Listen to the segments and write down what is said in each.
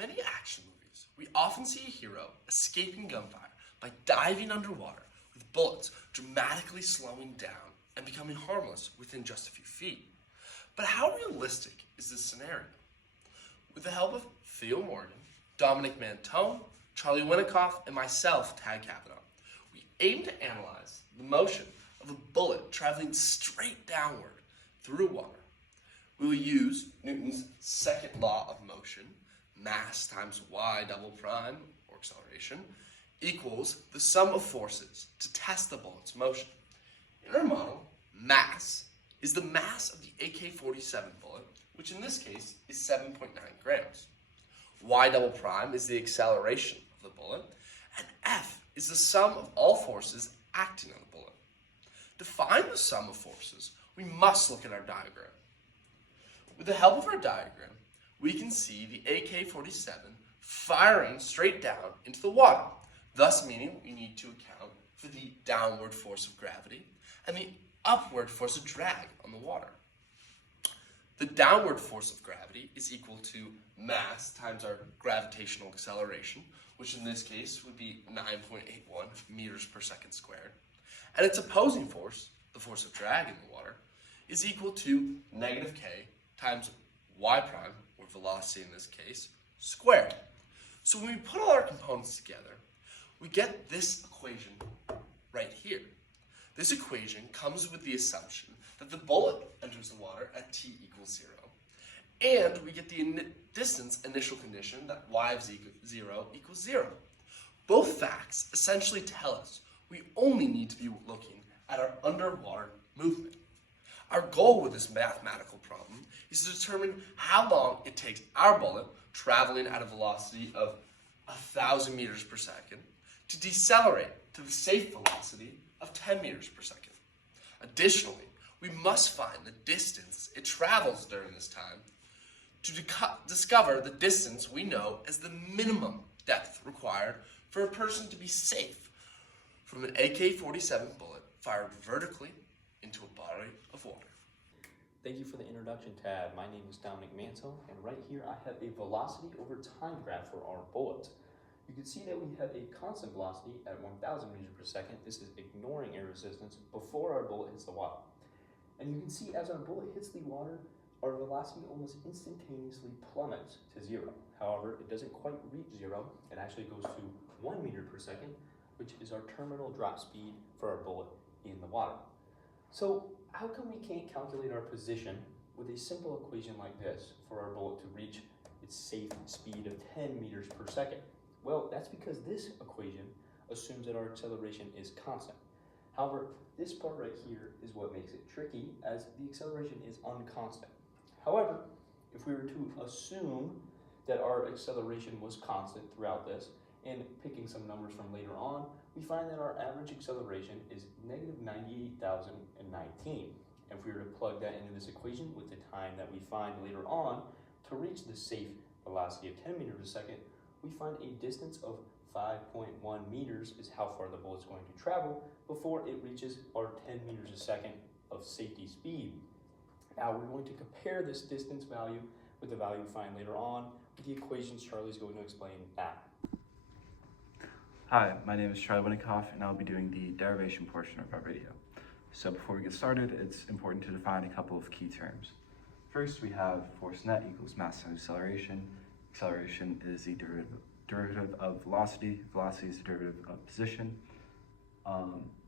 many action movies, we often see a hero escaping gunfire by diving underwater with bullets dramatically slowing down and becoming harmless within just a few feet. But how realistic is this scenario? With the help of Theo Morgan, Dominic Mantone, Charlie Winikoff, and myself, Tad Kavanaugh, we aim to analyze the motion of a bullet traveling straight downward through water. We will use Newton's second law of motion, mass times y double prime, or acceleration, equals the sum of forces to test the bullet's motion. In our model, mass is the mass of the AK-47 bullet, which in this case is 7.9 grams. Y double prime is the acceleration of the bullet, and F is the sum of all forces acting on the bullet. To find the sum of forces, we must look at our diagram. With the help of our diagram, we can see the AK-47 firing straight down into the water, thus meaning we need to account for the downward force of gravity and the upward force of drag on the water. The downward force of gravity is equal to mass times our gravitational acceleration, which in this case would be 9.81 meters per second squared. And its opposing force, the force of drag in the water, is equal to negative k times y prime, or velocity in this case, squared. So when we put all our components together, we get this equation right here. This equation comes with the assumption that the bullet enters the water at t equals 0, and we get the distance initial condition that y of 0 equals 0. Both facts essentially tell us we only need to be looking at our underwater movement. Our goal with this mathematical problem is to determine how long it takes our bullet traveling at a velocity of 1,000 meters per second to decelerate to the safe velocity of 10 meters per second. Additionally, we must find the distance it travels during this time to discover the distance we know as the minimum depth required for a person to be safe from an AK-47 bullet fired vertically into a body of water. Thank you for the introduction, Tad. My name is Dominic Manto, and right here I have a velocity over time graph for our bullet. You can see that we have a constant velocity at 1,000 meters per second. This is ignoring air resistance before our bullet hits the water. And you can see as our bullet hits the water, our velocity almost instantaneously plummets to 0. However, it doesn't quite reach 0. It actually goes to 1 meter per second, which is our terminal drop speed for our bullet in the water. So how come we can't calculate our position with a simple equation like this for our bullet to reach its safe speed of 10 meters per second? Well, that's because this equation assumes that our acceleration is constant. However, this part right here is what makes it tricky, as the acceleration is unconstant. However, if we were to assume that our acceleration was constant throughout this, and picking some numbers from later on, we find that our average acceleration is negative 98,019. And if we were to plug that into this equation with the time that we find later on to reach the safe velocity of 10 meters per second, we find a distance of 5.1 meters is how far the bullet's going to travel before it reaches our 10 meters a second of safety speed. Now we're going to compare this distance value with the value we find later on with the equations Charlie's going to explain now. Hi, my name is Charlie Winikoff, and I'll be doing the derivation portion of our video. So before we get started, it's important to define a couple of key terms. First, we have force net equals mass times acceleration. Acceleration is the derivative of velocity. Velocity is the derivative of position.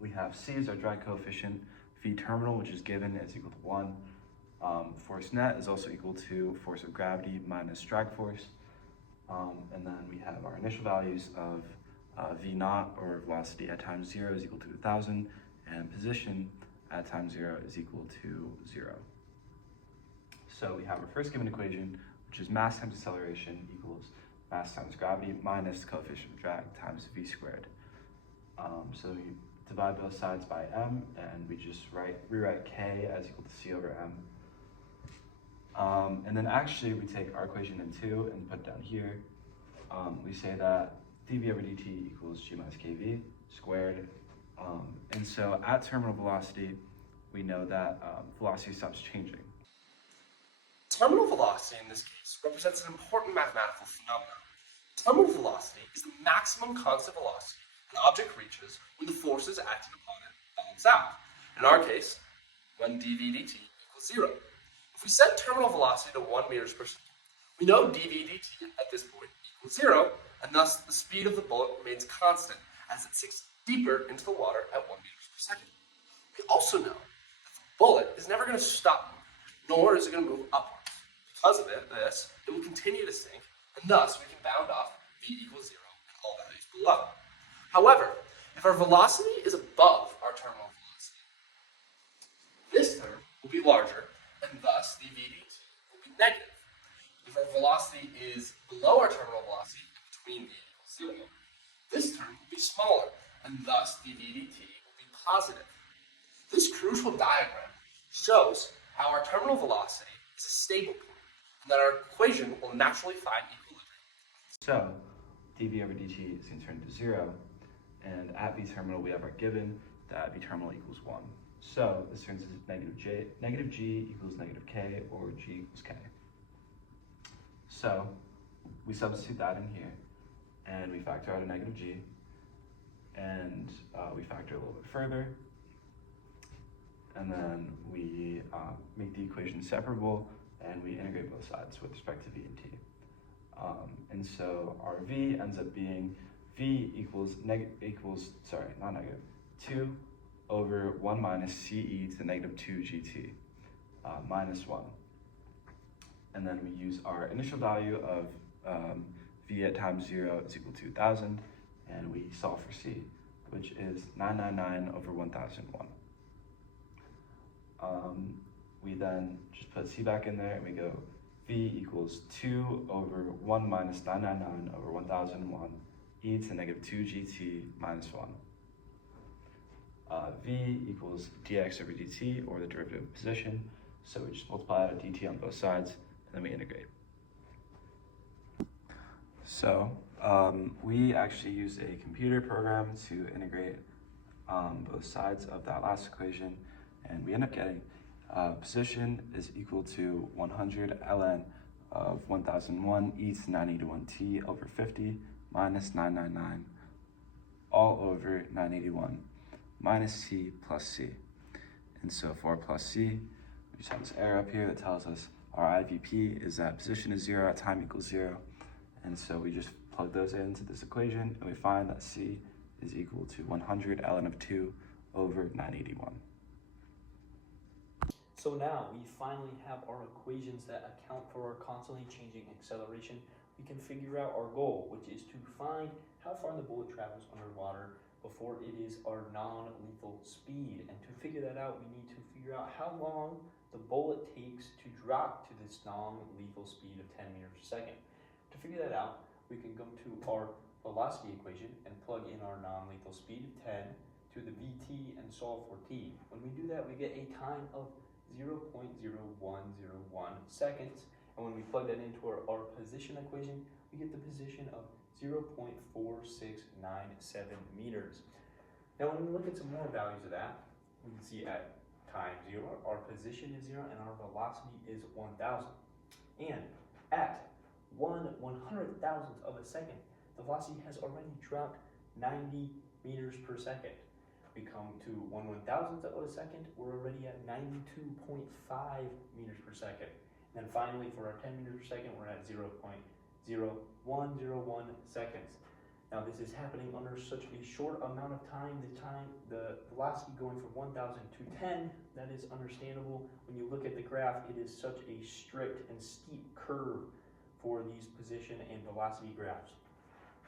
We have C as our drag coefficient. V terminal, which is given, is equal to 1. Force net is also equal to force of gravity minus drag force. And then we have our initial values of V naught, or velocity at time 0, is equal to 1,000, and position at time 0 is equal to 0. So we have our first given equation, which is mass times acceleration equals mass times gravity minus the coefficient of drag times v squared. So we divide both sides by m, and we just rewrite k as equal to c over m. And then actually we take our equation in 2 and put it down here. We say that dv over dt equals g minus kv squared. And so at terminal velocity, we know that velocity stops changing. Terminal velocity in this case represents an important mathematical phenomenon. Terminal velocity is the maximum constant velocity an object reaches when the forces acting upon it balance out. In our case, when dv dt equals 0. If we set terminal velocity to 1 meters per second, we know dv dt at this point equals 0, and thus the speed of the bullet remains constant as it sinks deeper into the water at 1 meters per second. We also know that the bullet is never going to stop moving, nor is it going to move upwards. Because of this, it will continue to sink, and thus we can bound off v equals 0 and all values below. However, if our velocity is above our terminal velocity, this term will be larger, and thus the v dt will be negative. If our velocity is below our terminal velocity, between v equals 0, this term will be smaller, and thus the v dt will be positive. This crucial diagram shows how our terminal velocity is a stable point, and that our equation will naturally find equilibrium. So, dv over dt is going to turn to 0, and at v terminal we have our given that v terminal equals 1. So this turns into negative g equals negative k, or g equals k. So we substitute that in here, and we factor out a negative g, and we factor a little bit further, and then we make the equation separable, and we integrate both sides with respect to v and t. And so our v ends up being v equals 2 over 1 minus ce to the negative 2 gt minus 1. And then we use our initial value of v at time 0 is equal to 1,000, and we solve for c, which is 999 over 1001. We then just put c back in there, and we go v equals 2 over 1 minus 999 over 1001 e to the negative 2 gt minus 1. V equals dx over dt, or the derivative of position. So we just multiply out dt on both sides, and then we integrate. So we actually use a computer program to integrate both sides of that last equation, and we end up getting position is equal to 100 ln of 1001 e to 981t over 50 minus 999 all over 981 minus c plus c. And so for plus c, we just have this arrow up here that tells us our IVP is that position is 0 at time equals 0. And so we just plug those into this equation, and we find that c is equal to 100 ln of 2 over 981. So now we finally have our equations that account for our constantly changing acceleration. We can figure out our goal, which is to find how far the bullet travels underwater before it is our non-lethal speed. And to figure that out, we need to figure out how long the bullet takes to drop to this non-lethal speed of 10 meters per second. To figure that out, we can go to our velocity equation and plug in our non-lethal speed of 10 to the vt and solve for t. When we do that, we get a time of 0.0101 seconds. And when we plug that into our position equation, we get the position of 0.4697 meters. Now when we look at some more values of that, we can see at time 0, our position is 0 and our velocity is 1,000. And at 1/100,000th of a second, the velocity has already dropped 90 meters per second. We come to 1/1000th of a second, we're already at 92.5 meters per second. And then finally, for our 10 meters per second, we're at 0.0101 seconds. Now this is happening under such a short amount of time. The velocity going from 1,000 to 10, that is understandable. When you look at the graph, it is such a strict and steep curve for these position and velocity graphs.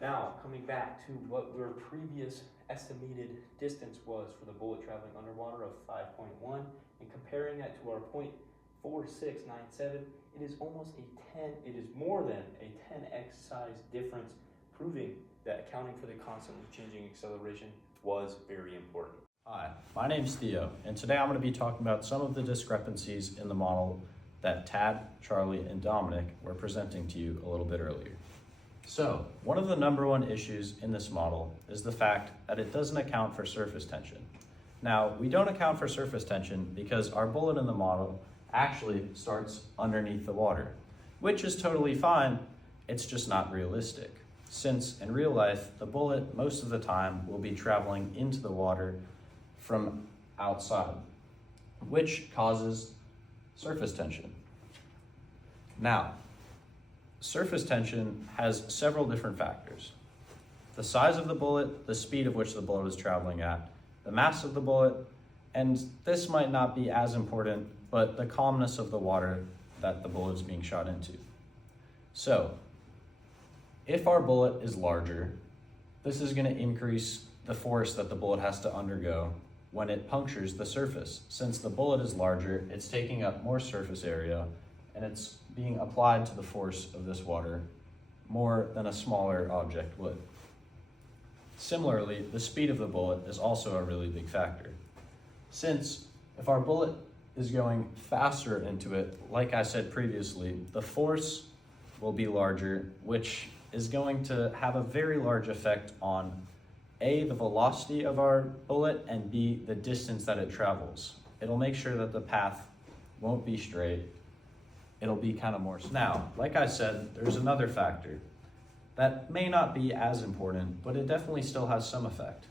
Now, coming back to what our previous estimated distance was for the bullet traveling underwater of 5.1, and comparing that to our 0.4697, it is more than a 10x size difference, proving that accounting for the constantly changing acceleration was very important. Hi, my name's Theo, and today I'm going to be talking about some of the discrepancies in the model that Tad, Charlie, and Dominic were presenting to you a little bit earlier. So, one of the number one issues in this model is the fact that it doesn't account for surface tension. Now, we don't account for surface tension because our bullet in the model actually starts underneath the water, which is totally fine. It's just not realistic, since in real life, the bullet most of the time will be traveling into the water from outside, which causes surface tension. Now, surface tension has several different factors. The size of the bullet, the speed of which the bullet is traveling at, the mass of the bullet, and this might not be as important, but the calmness of the water that the bullet is being shot into. So, if our bullet is larger, this is going to increase the force that the bullet has to undergo when it punctures the surface. Since the bullet is larger, it's taking up more surface area, and it's being applied to the force of this water more than a smaller object would. Similarly, the speed of the bullet is also a really big factor. Since if our bullet is going faster into it, like I said previously, the force will be larger, which is going to have a very large effect on A, the velocity of our bullet, and B, the distance that it travels. It'll make sure that the path won't be straight. It'll be kind of more. Now, like I said, there's another factor that may not be as important, but it definitely still has some effect.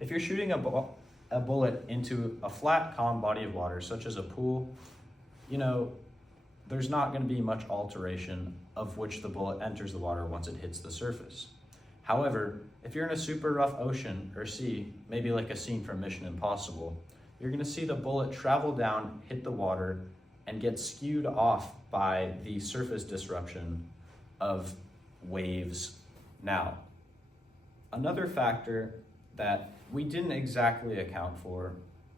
If you're shooting a bullet into a flat, calm body of water, such as a pool, there's not going to be much alteration of which the bullet enters the water once it hits the surface. However, if you're in a super rough ocean or sea, maybe like a scene from Mission Impossible, you're going to see the bullet travel down, hit the water, and get skewed off by the surface disruption of waves. Now, another factor that we didn't exactly account for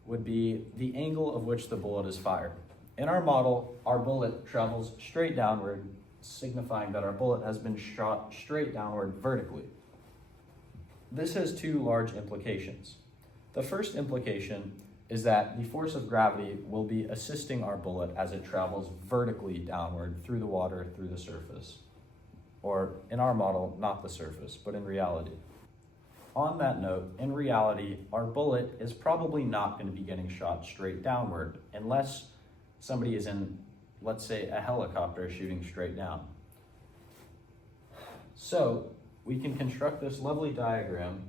would be the angle of which the bullet is fired. In our model, our bullet travels straight downward, signifying that our bullet has been shot straight downward vertically. This has two large implications. The first implication is that the force of gravity will be assisting our bullet as it travels vertically downward through the water, through the surface. Or in our model, not the surface, but in reality. On that note, in reality, our bullet is probably not going to be getting shot straight downward unless somebody is in, let's say, a helicopter shooting straight down. So we can construct this lovely diagram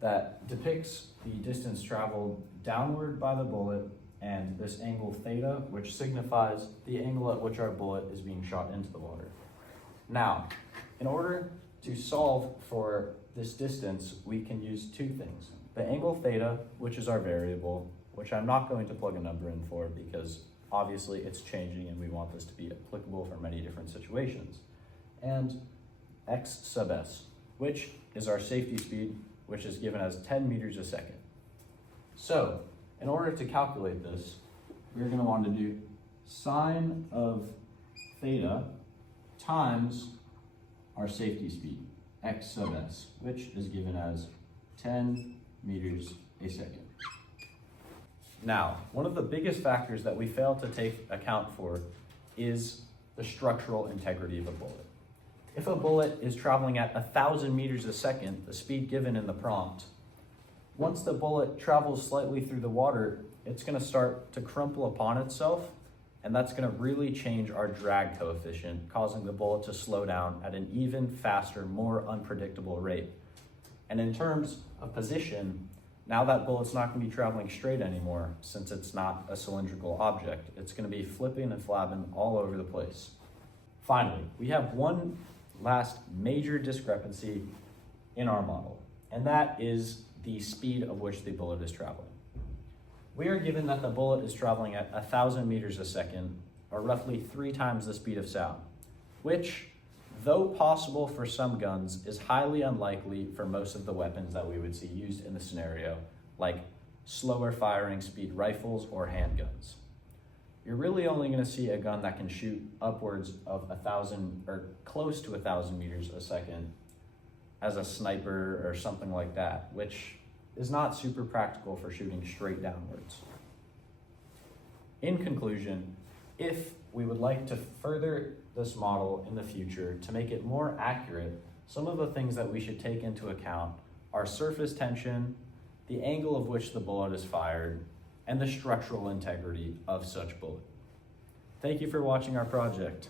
that depicts the distance traveled downward by the bullet and this angle theta, which signifies the angle at which our bullet is being shot into the water. Now, in order to solve for this distance, we can use two things. The angle theta, which is our variable, which I'm not going to plug a number in for because obviously it's changing and we want this to be applicable for many different situations. And x sub s, which is our safety speed, which is given as 10 meters a second. So, in order to calculate this, we're going to want to do sine of theta times our safety speed, x sub s, which is given as 10 meters a second. Now, one of the biggest factors that we fail to take account for is the structural integrity of a bullet. If a bullet is traveling at 1,000 meters a second, the speed given in the prompt, once the bullet travels slightly through the water, it's going to start to crumple upon itself, and that's going to really change our drag coefficient, causing the bullet to slow down at an even faster, more unpredictable rate. And in terms of position, now that bullet's not going to be traveling straight anymore, since it's not a cylindrical object. It's going to be flipping and flapping all over the place. Finally, we have one last major discrepancy in our model, and that is the speed of which the bullet is traveling. We are given that the bullet is traveling at 1,000 meters a second, or roughly 3 times the speed of sound, which, though possible for some guns, is highly unlikely for most of the weapons that we would see used in the scenario, like slower firing speed rifles or handguns. You're really only going to see a gun that can shoot upwards of 1,000 or close to 1,000 meters a second as a sniper or something like that, which is not super practical for shooting straight downwards. In conclusion, if we would like to further this model in the future to make it more accurate, some of the things that we should take into account are surface tension, the angle of which the bullet is fired, and the structural integrity of such bullet. Thank you for watching our project.